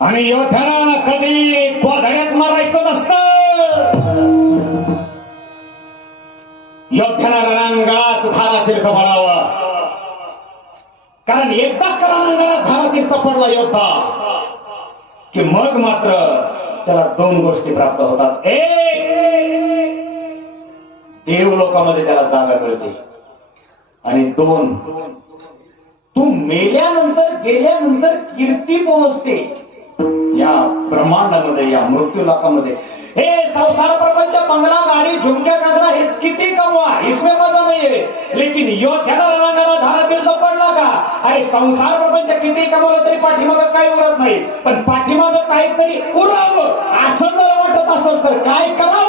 आणि योद्ध्याला कधी गोधड्यात मारायचं नसतं. योद्ध्याला रणांगणात धारातीर्थ पडावं. कारण एकदा रणांगणात धारातीर्थ पडला योद्धा की मग मात्र त्याला दोन गोष्टी प्राप्त होतात. एक, देव लोकांमध्ये त्याला जागा मिळते. आणि दोन, तू मेल्यानंतर गेल्यानंतर कीर्ती पोहोचते या ब्रह्मांडामध्ये, या मृत्यू लोकांमध्ये. हे संसार प्रपंच, बंगला, गाडी, झुमक्या, कंगना हे किती कमवा, इसमें मजा नाहीये. लेकिन योद्ध्याला रणांगणात धारातीर्थ पडला का, अरे संसार प्रपंच किती कमवलं तरी पाठीमागं काही उरत नाही. पण पाठीमागं काहीतरी उरावं असं जर वाटत असेल तर काय करावं.